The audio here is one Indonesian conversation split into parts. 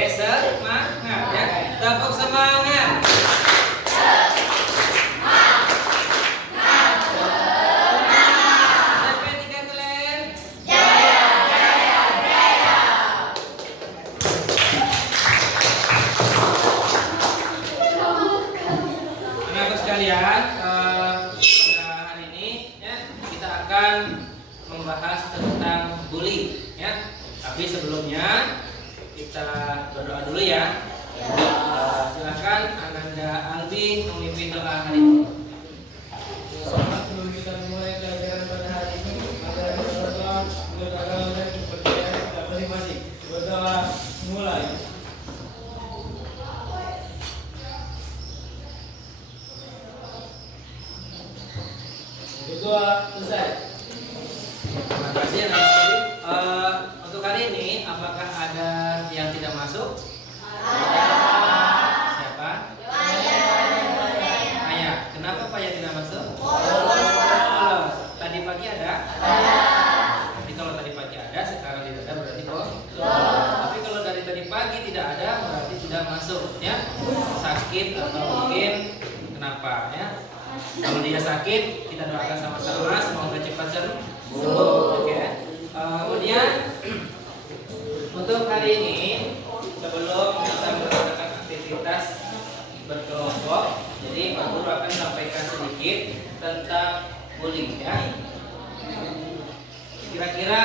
Oke, semangat ya. Tepuk semangat. Sekalian, pada hari ini ya, kita akan membahas tentang bullying ya. Tapi sebelumnya kita berdoa dulu ya. Silakan Ananda Albi memimpin doa hari ini. Sebelum kita mulai pelajaran pada hari ini, maka berdoa menurut agama dan kepercayaan kita masing-masing. Berdoa mulai. Berdoa selesai. Terima kasih. Untuk hari ini, apakah ada yang tidak masuk? Siapa? Ayah. Kenapa Pak ya tidak masuk? Tadi pagi ada? Tapi kalau tadi pagi ada, sekarang tidak ada berarti kok. Tapi kalau dari tadi pagi tidak ada, berarti tidak masuk ya. Sakit atau mungkin kenapa ya? Kalau dia sakit, kita doakan sama-sama semoga cepat sembuh. Oke. Kemudian untuk hari ini, sebelum kita melakukan aktivitas berkelompok, jadi Pak Guru akan sampaikan sedikit tentang bullying ya. Kira-kira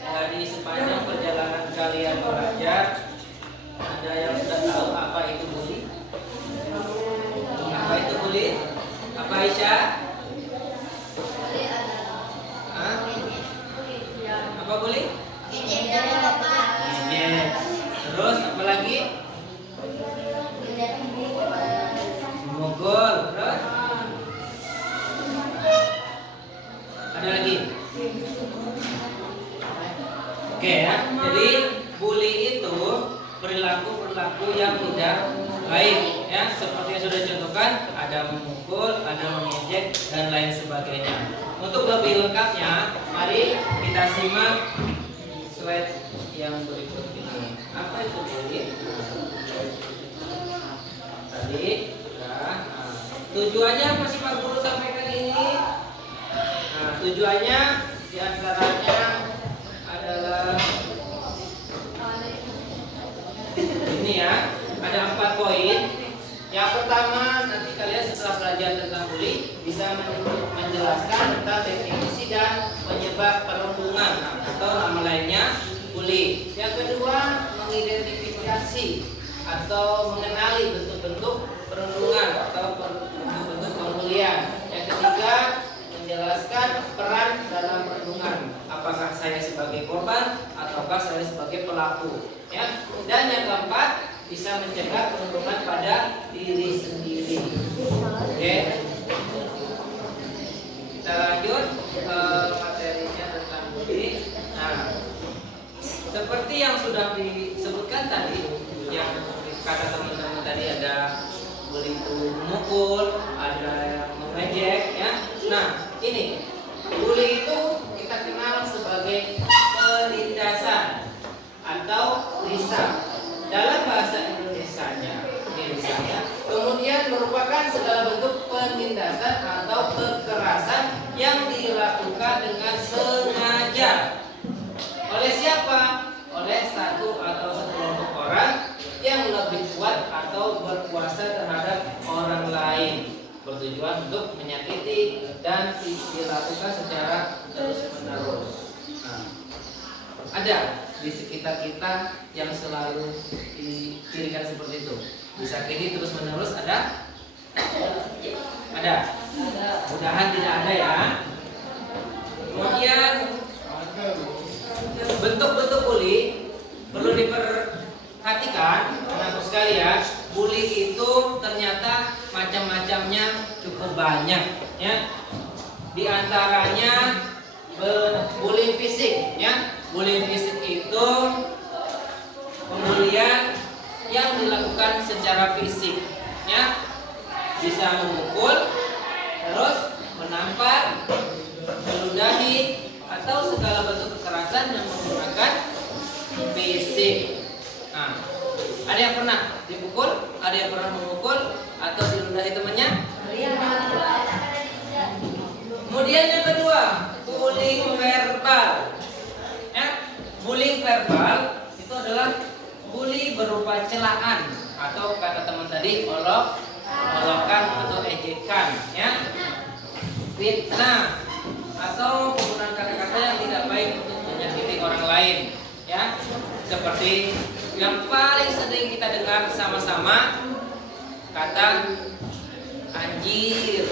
dari sepanjang perjalanan kalian belajar, ada yang sudah tahu apa itu bullying? Apa itu bullying? Apa Aisyah? Hah? Apa bullying? Terus apa lagi? Memukul. Terus? Ada lagi? Oke ya. Jadi bully itu perilaku yang tidak baik ya, seperti yang sudah dicontohkan, ada memukul, ada mengejek dan lain sebagainya. Untuk lebih lengkapnya, mari kita simak slide yang berikut ini. Apa itu bullying? Tadi nah, tujuannya apa sih Pak Guru sampaikan ini? Nah, tujuannya diantaranya adalah ini ya, ada 4 poin. Yang pertama, nanti kalian setelah belajar tentang bullying bisa menjelaskan tentang definisi dan penyebab perundungan atau nama lainnya bullying. Yang kedua, mengidentifikasi atau mengenali bentuk-bentuk perundungan atau bentuk-bentuk pembulian. Yang ketiga, menjelaskan peran dalam perundungan. Apakah saya sebagai korban ataukah saya sebagai pelaku? Ya. Dan yang keempat, bisa mencegah perundungan pada diri sendiri. Oke. Kita lanjut ke materinya tentang bullying. Nah, seperti yang sudah disebutkan tadi, yang kata teman-teman tadi, ada bullying itu memukul, ada yang mengejek, ya. Nah, ini bullying itu kita kenal sebagai penindasan atau lisan. Dalam bahasa Indonesianya, kemudian merupakan segala bentuk penindasan atau kekerasan yang dilakukan dengan sengaja. Oleh siapa? Oleh satu atau sekelompok orang yang lebih kuat atau berkuasa terhadap orang lain, bertujuan untuk menyakiti dan dilakukan secara terus-menerus. Nah, ada di sekitar kita yang selalu dicirikan seperti itu, disakiti terus menerus. Ada? Mudahan tidak ada ya. Kemudian bentuk-bentuk bully perlu diperhatikan anak-anak sekalian. Bully itu ternyata macam-macamnya cukup banyak ya. Di antaranya bullying fisik ya. Bullying fisik itu pembulian yang dilakukan secara fisik ya. Bisa memukul, terus menampar, meludahi, atau segala bentuk kekerasan yang menggunakan fisik. Nah, Ada yang pernah dipukul? Ada yang pernah memukul atau diludahi temannya? Kemudian yang kedua, bullying verbal. Ya, bullying verbal itu adalah bully berupa celaan atau kata teman tadi olokan atau ejekan, ya. Fitnah atau penggunaan kata-kata yang tidak baik untuk menyakiti orang lain, ya. Seperti yang paling sering kita dengar sama-sama, kata anjir,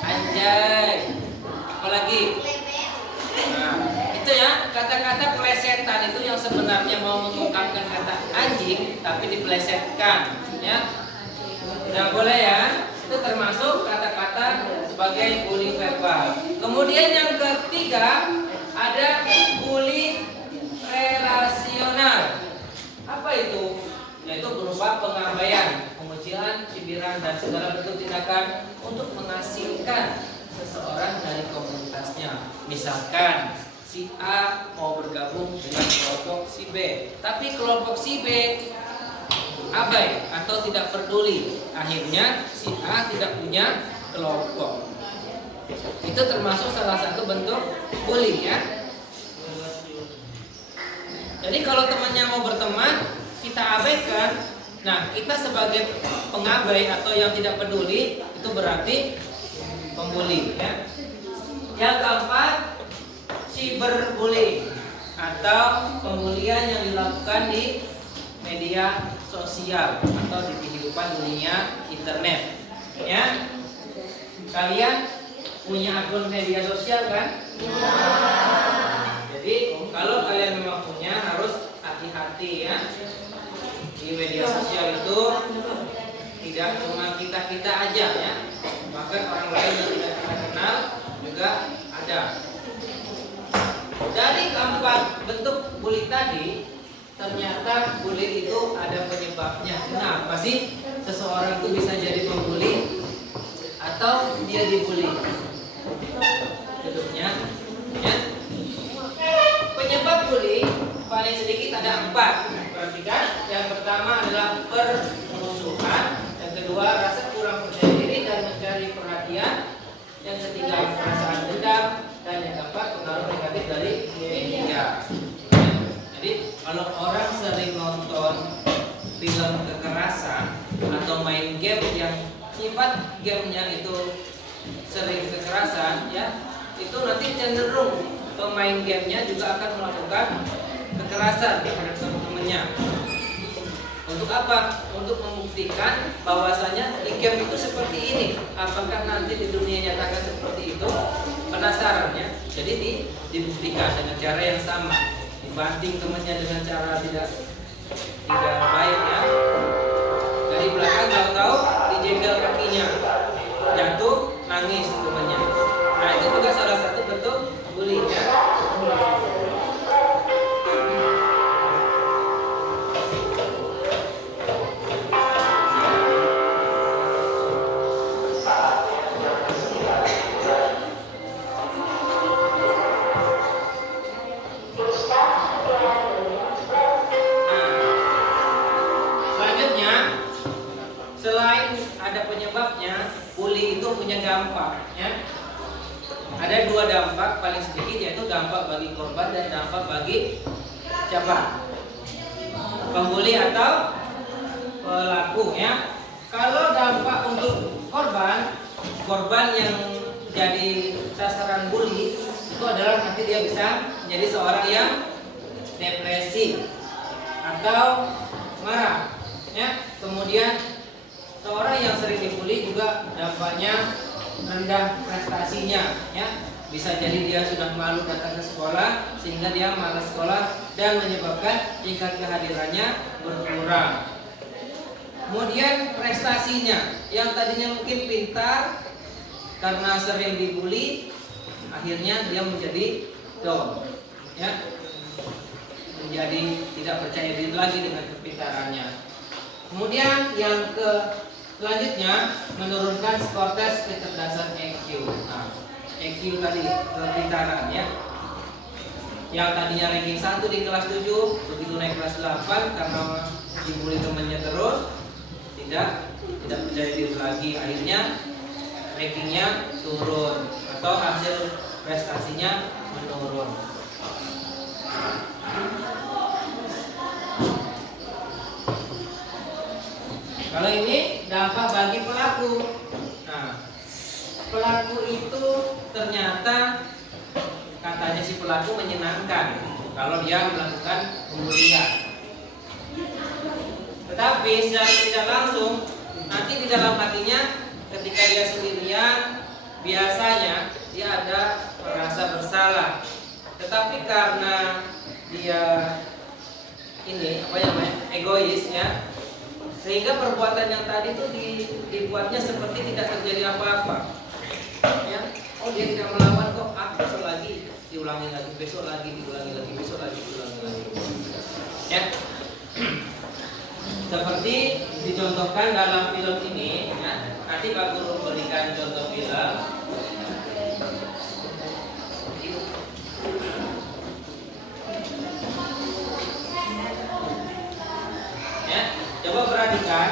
anjay, apalagi. Nah, itu ya kata-kata plesetan itu yang sebenarnya mau mengungkapkan kata anjing tapi diplesetkan, ya. Nggak boleh ya. Itu termasuk kata-kata sebagai bullying verbal. Kemudian yang ketiga ada bullying relasional. Apa itu? Yaitu berupa pengabaian, pengucilan, cibiran dan segala bentuk tindakan untuk mengasingkan seseorang dari komunitasnya. Misalkan si A mau bergabung dengan kelompok si B, tapi kelompok si B abai atau tidak peduli. Akhirnya si A tidak punya kelompok. Itu termasuk salah satu bentuk bullying, ya. Jadi kalau temannya mau berteman, kita abaikan. Nah, kita sebagai pengabai atau yang tidak peduli itu berarti pembuli, ya. Yang keempat, cyberbullying atau pembulian yang dilakukan di media sosial atau di kehidupan dunia internet, ya. Kalian punya akun media sosial kan? Jadi kalau kalian memang punya harus hati-hati, ya. Di media sosial itu tidak cuma kita aja, ya. Bahkan orang lain yang tidak kita kenal juga ada. Dari keempat bentuk bully tadi, ternyata bully itu ada penyebabnya. Kenapa sih seseorang itu bisa jadi pembuli atau dia dibully? Bentuknya, ya. Penyebab bully paling sedikit ada 4. Perhatikan, yang pertama adalah permusuhan, yang kedua rasa kurang percaya diri dan mencari perhatian, yang ketiga perasaan dendam, dan yang keempat pengaruh negatif dari media. Jadi kalau orang sering nonton film kekerasan atau main game yang sifat gamenya itu sering kekerasan, ya, itu nanti cenderung pemain gamenya juga akan melakukan kekerasan terhadap teman-temannya. Untuk apa? Untuk membuktikan bahwasanya di game itu seperti ini. Apakah nanti di dunia nyata akan seperti itu? Penasaran, ya. Jadi dibuktikan dengan cara yang sama. Dibanting temannya dengan cara tidak baik, ya. Dari belakang tahu-tahu dijegal kakinya, jatuh, nangis temannya. Nah, itu juga salah satu bentuk bullying, ya. Bully itu punya dampak, ya. Ada 2 dampak paling sedikit, yaitu dampak bagi korban dan dampak bagi siapa? Pembuli atau pelaku, ya. Kalau dampak untuk korban yang jadi sasaran bully itu adalah nanti dia bisa menjadi seorang yang depresi atau marah, ya. Kemudian seorang yang sering dibully juga dampaknya rendah prestasinya, ya. Bisa jadi dia sudah malu datang ke sekolah sehingga dia malas sekolah dan menyebabkan tingkat kehadirannya berkurang. Kemudian prestasinya yang tadinya mungkin pintar, karena sering dibully akhirnya dia menjadi down, ya. Menjadi tidak percaya diri lagi dengan kepintarannya. Kemudian yang selanjutnya menurunkan skor tes kecerdasan EQ. Nah, EQ tadi kepintaran, ya. Yang tadinya ranking 1 di kelas 7 begitu naik kelas 8 karena dibully temannya terus, tidak percaya diri lagi, akhirnya rankingnya turun atau hasil prestasinya menurun. Kalau ini dampak bagi pelaku. Nah, pelaku itu ternyata katanya si pelaku menyenangkan kalau dia melakukan pembulian. Tetapi secara tidak langsung nanti di dalam hatinya ketika dia sendirian biasanya dia ada merasa bersalah. Tetapi karena dia ini egois ya, sehingga perbuatan yang tadi itu dibuatnya seperti tidak terjadi apa-apa. Ya, oh dia tidak melawan kok, besok lagi diulangi lagi, besok lagi diulangi lagi, besok lagi diulangi lagi. Ya, seperti dicontohkan dalam film ini. Ya, nanti Pak Guru berikan contoh film. Ya, coba perhatikan.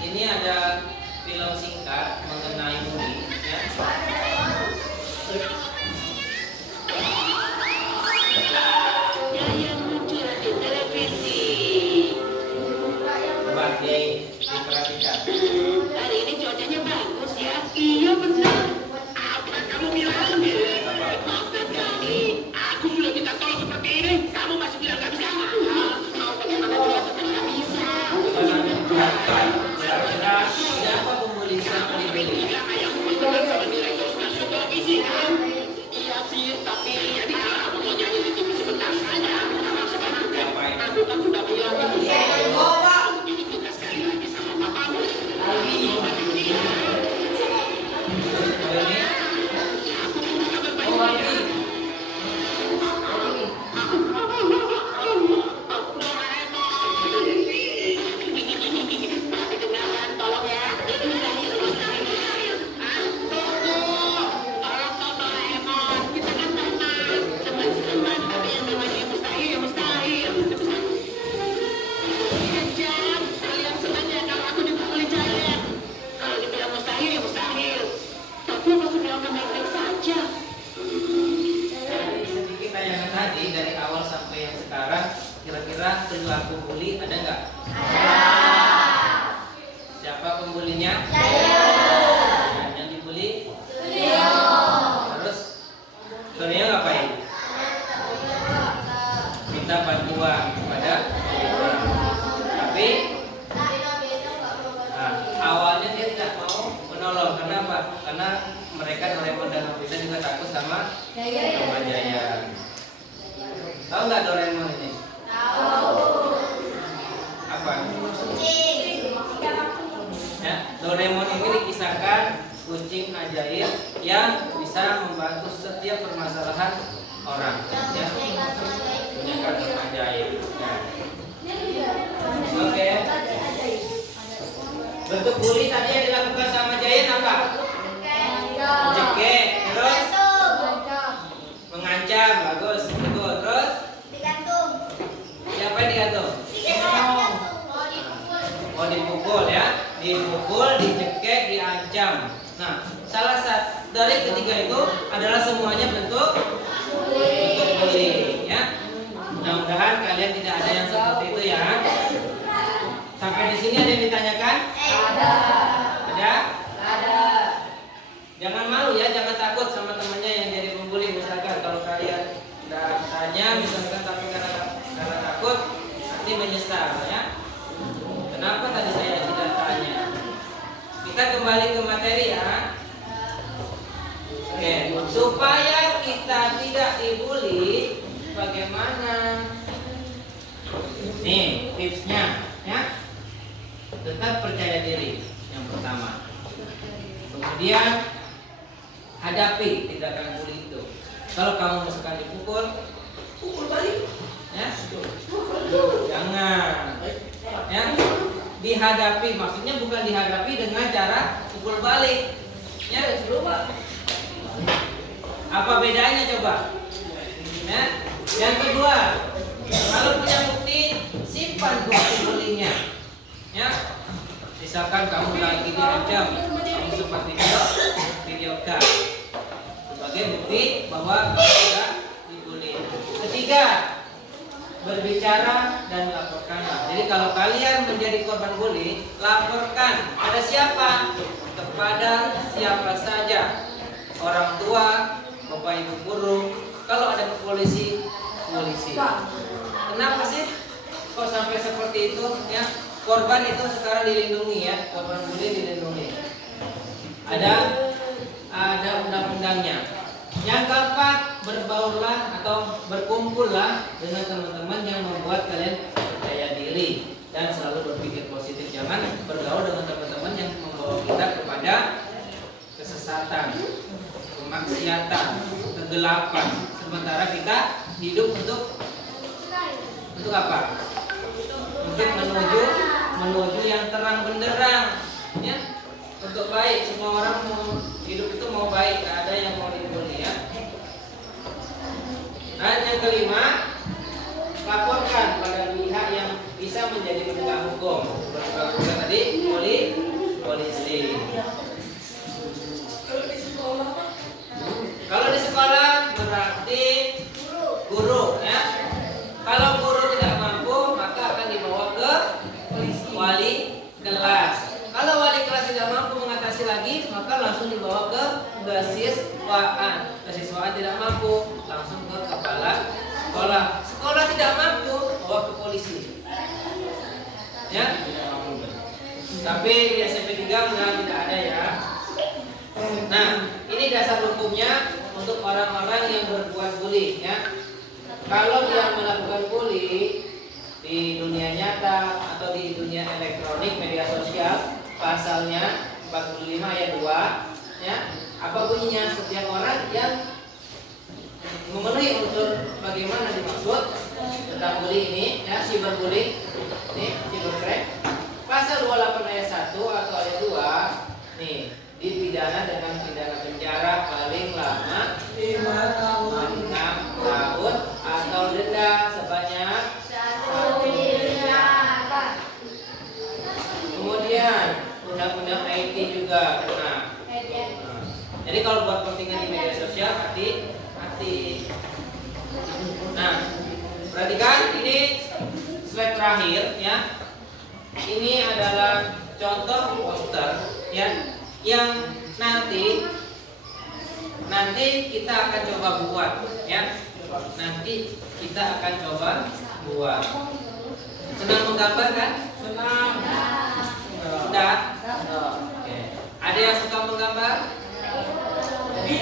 Ini ada film singkat mengenai bully. Ya. Coba diperhatikan. Hari ini cuacanya bagus ya. Iya benar. Apa kamu bilang? Aku sudah minta tolong seperti ini. Kamu masih bilang gak bisa. Mau bagaimana juga tetap gak bisa. Kira-kira siapa pembuli siapa dibully? Bilang ayahku berteman sama direktur stasiun televisi kan? Iya sih, tapi jadi aku mau nyanyi di TV sebentar saja. Karena sekarang kan aku kan sudah bilang ini kita sekali lagi sama papamu. Kira-kira perilaku bully ada nggak? Siapa pembulinya? Yang dibully? Terus Suryo ngapain? Minta bantuan kepada kita. Tapi awalnya dia tidak mau menolong. Kenapa? Karena mereka Doraemon dan Nobita juga takut sama Jaya. Tahu nggak Doraemon ini? Apa? Ya, Doraemon ini dikisahkan kucing ajaib yang bisa membantu setiap permasalahan orang. Ya, punya karakter ajaib. Ya. Oke. Bentuk bully tadi yang dilakukan sama Jayan apa? Cekek, terus mengancam, bagus, betul. Terus siapa yang digantung? Oh, dipukul ya, dipukul, dicekek, diancam. Nah, salah satu dari ketiga itu adalah semuanya bentuk bullying ya. Mudah-mudahan kalian tidak ada yang seperti itu ya. Sampai di sini ada yang ditanyakan? Ada? Jangan malu ya, jangan takut sama temannya yang jadi pembuli. Misalkan kalau kalian tanya, misalkan tapi karena takut, nanti menyesal ya. Kenapa tadi saya tidak tanya? Kita kembali ke materi ya. Oke, supaya kita tidak dibully, bagaimana? Nih tipsnya ya. Tetap percaya diri yang pertama. Kemudian hadapi tindakan bully itu. Kalau kamu misalkan dipukul, pukul balik. Ya, jangan. Ya, dihadapi. Maksudnya bukan dihadapi dengan cara pukul balik. Ya, apa bedanya coba? Ya, yang kedua, kalau punya bukti, simpan bukti bullyingnya. Ya, misalkan kamu lagi diancam, kamu sempat videokan sebagai bukti bahwa kamu sudah dibully. Ketiga, berbicara dan laporkanlah. Jadi kalau kalian menjadi korban bully, laporkan. Pada siapa? Kepada siapa saja. Orang tua, bapak ibu guru. Kalau ada ke polisi. Kenapa sih kok sampai seperti itu? Ya, korban itu sekarang dilindungi ya. Korban bully dilindungi. Ada undang-undangnya. Yang keempat, berbaurlah atau berkumpullah dengan teman-teman yang membuat kalian percaya diri dan selalu berpikir positif. Jangan bergaul dengan teman-teman yang membawa kita kepada kesesatan, kemaksiatan, kegelapan. Sementara kita hidup untuk apa? Untuk menuju yang terang benderang, ya. Untuk baik, semua orang mau hidup itu mau baik, tak ada yang mau dibully ya. Dan yang kelima, laporkan pada pihak yang bisa menjadi penegak hukum. Seperti tadi, polisi. Kalau di sekolah berarti guru ya. Kalau guru tidak mampu, maka akan dibawa ke wali kelas. Kalau wali kelas tidak mampu mengatasi lagi, maka langsung dibawa ke kesiswaan. Kesiswaan tidak mampu, langsung ke kepala sekolah. Sekolah tidak mampu, bawa ke polisi. Ya. Tapi di SMP 3 mudah tidak ada ya. Nah, ini dasar hukumnya untuk orang-orang yang berbuat bully ya. Kalau dia melakukan bully di dunia nyata atau di dunia elektronik media sosial, pasalnya 45 ayat 2 ya. Apa bunyinya? Setiap orang yang memenuhi unsur bagaimana dimaksud tentang bully ini ya, cyberbully ini, cybercrime. Pasal 28 ayat 1 atau ayat 2 nih, dipidana dengan pidana penjara paling lama 6 tahun atau denda sebanyak 1 miliar. Kemudian undang-undang IT juga kena. Jadi kalau buat postingan di media sosial, hati-hati. Nah, perhatikan ini slide terakhir ya. Ini adalah contoh poster ya, yang nanti kita akan coba buat ya. Nanti kita akan coba buat. Senang menggambar kan? Senang. Sudah? Oke. Ada yang suka menggambar? Oke.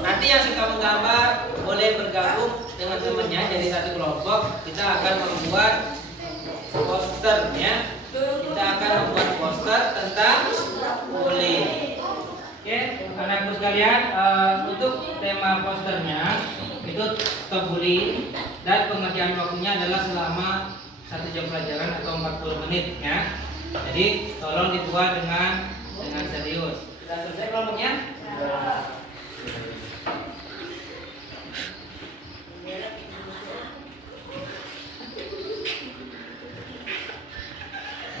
Nanti yang suka menggambar boleh bergabung dengan temannya jadi satu kelompok. Kita akan membuat poster ya. Kita akan membuat poster tentang bullying. Oke, anakku sekalian, untuk tema posternya itu stop bullying dan pengerjaan waktunya adalah selama 1 jam pelajaran atau 40 menit ya. Jadi tolong dibuat dengan serius. Sudah selesai kelompoknya?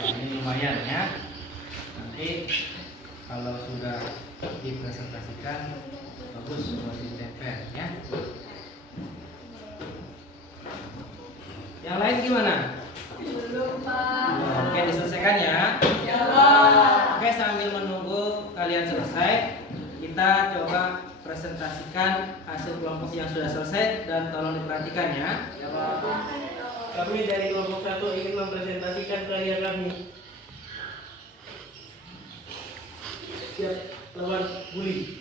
Ini lumayan ya. Nanti kalau sudah dipresentasikan bagus buat ditempel ya. Yang lain gimana? Belum, Pak. Oke, diselesaikan ya. Ya, Pak. Oke, sambil menunggu kalian selesai, kita coba presentasikan hasil kelompok yang sudah selesai dan tolong diperhatikan ya. Ya, Pak. Kami dari kelompok 1 ingin mempresentasikan karya kami. Siap lawan bully.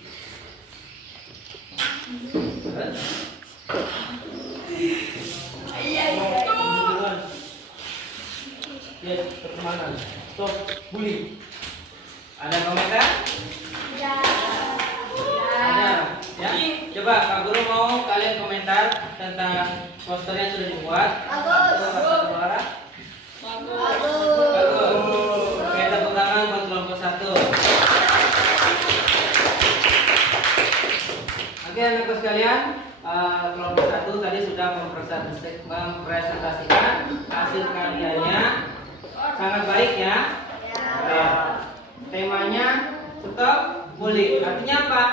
Ya, pertemanan. Stop bully. Ada komentar? Ya. Ada. Ya. Coba Pak Guru mau kalian komentar tentang poster yang sudah dibuat. Bagus. Satu arah. Bagus. Bagus. Oke, tepuk tangan buat kelompok 1. Oke, anak-anak sekalian, kelompok 1 tadi sudah mempresentasikan hasil hasil karyanya sangat baik ya. Oke. Temanya stop bullying. Artinya apa?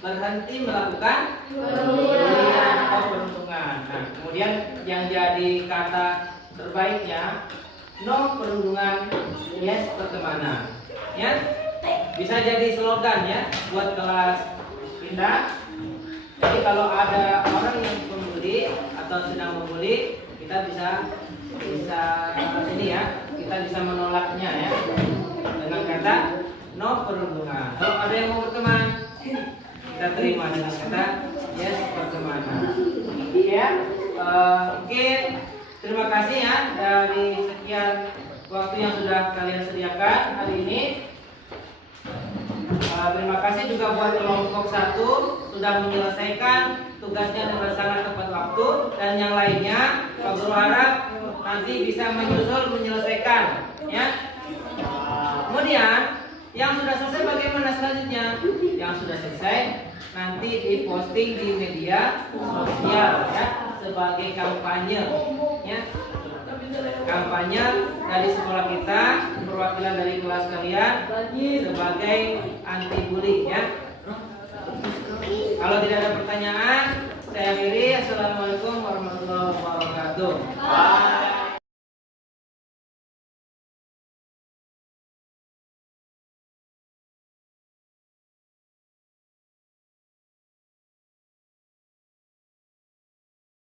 Berhenti melakukan bullying atau perundungan. Nah, kemudian yang jadi kata terbaiknya no perundungan, yes pertemanan. Ya, bisa jadi slogan ya buat kelas pindah. Jadi kalau ada orang yang membuli atau sedang membuli, kita bisa ini ya, kita bisa menolaknya ya dengan kata no perundungan. Kalau ada yang mau berteman, kita terima dengan kata yes pertemanan. Ya, oke. Terima kasih ya dari sekian waktu yang sudah kalian sediakan hari ini. Terima kasih juga buat kelompok 1 sudah menyelesaikan tugasnya dengan sangat tepat waktu, dan yang lainnya Pak Guru harap nanti bisa menyusul menyelesaikan ya. Kemudian yang sudah selesai bagaimana selanjutnya? Yang sudah selesai nanti diposting di media sosial ya sebagai kampanye ya. Kampanye dari sekolah kita, perwakilan dari kelas kalian sebagai anti bullying ya. Kalau tidak ada pertanyaan, saya akhiri. Assalamualaikum warahmatullahi wabarakatuh.